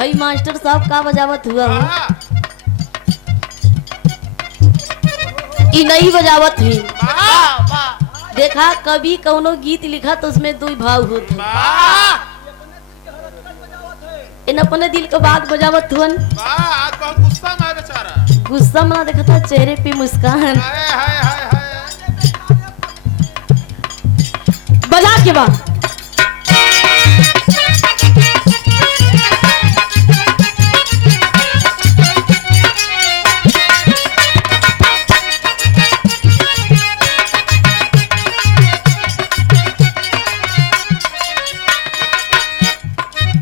भाई मास्टर साहब का बजावत हुआ हो? ई नहीं बजावत ही। देखा कभी कौनो गीत लिखा तो उसमें दो भाव होते, इन अपने दिल का बात बजावत हुआ। गुस्सा मना देखा था चेहरे पे मुस्कान बजा के बाद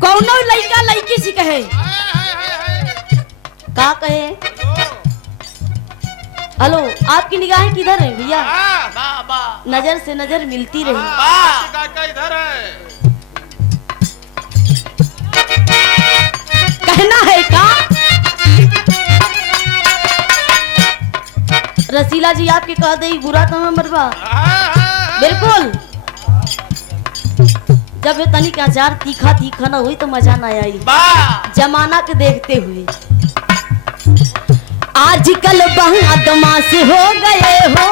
कौनो लड़का लड़की से कहे का कहे, हेलो आपकी निगाहें किधर है भैया? नजर से नजर मिलती रही। इधर है कहना है का रसीला जी आपके कह दे बुरा तो मरवा बिल्कुल। जब ये तनी का अचार तीखा तीखा ना हुई तो मजा ना आई जमाना के देखते हुए। आजकल बदमाश हो गए हो,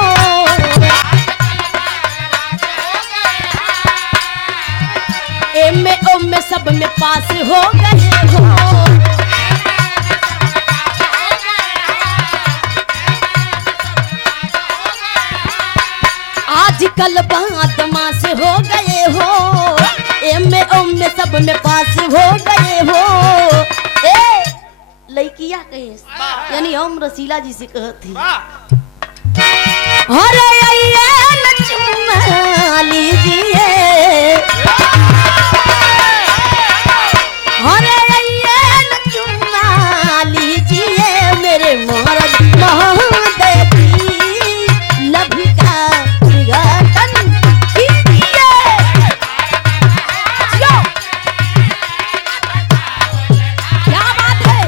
एम में सब में पास हो गए हो। आजकल बदमाश हो गए हो, एम में सब में पास हो गए हो। लड़किया कहे यानी हम रसीला जी से कहती अरे न चुम्मा लीजिए, अरे न चुम्मा लीजिए मेरे महाराज महोदय की लभ का उद्घाटन कीजिए। क्या बात है?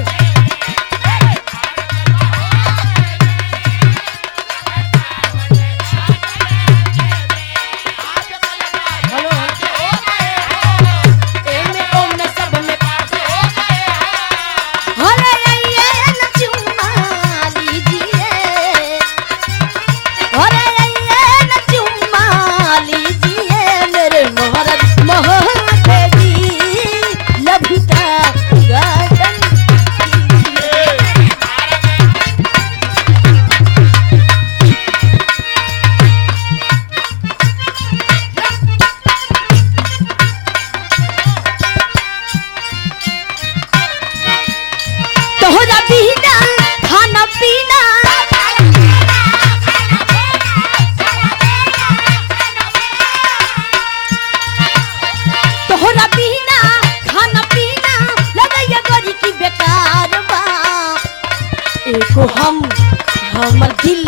हमर दिल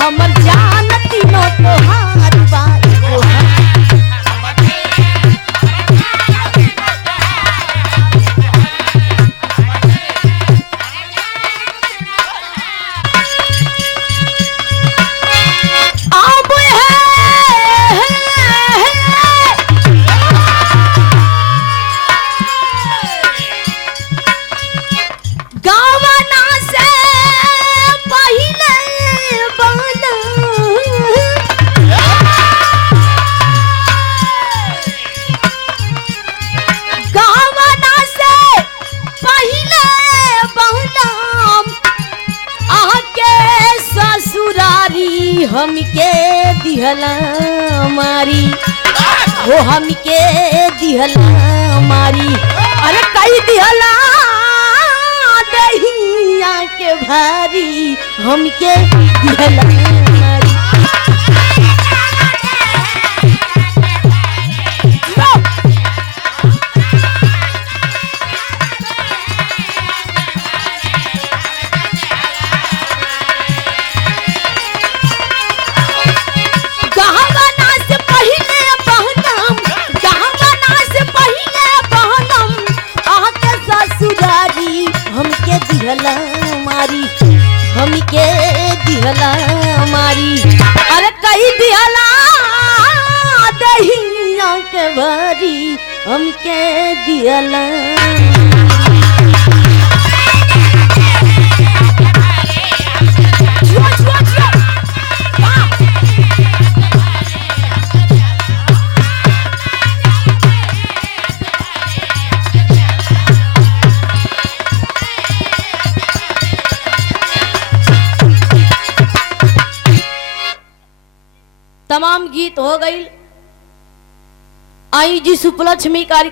हमर जान तीनों तोहार बा। हमके दिहला मारी वो हमके दिहला मारी, अरे कई दिहला दहिया के भारी हमके दिहला मारी। मारी हमके दिहला मारी, अरे कई दिहला दहिया के भारी हमके दिहला। तमाम गीत हो गई। आई जी सुपलक्ष्मी कार्यक्रम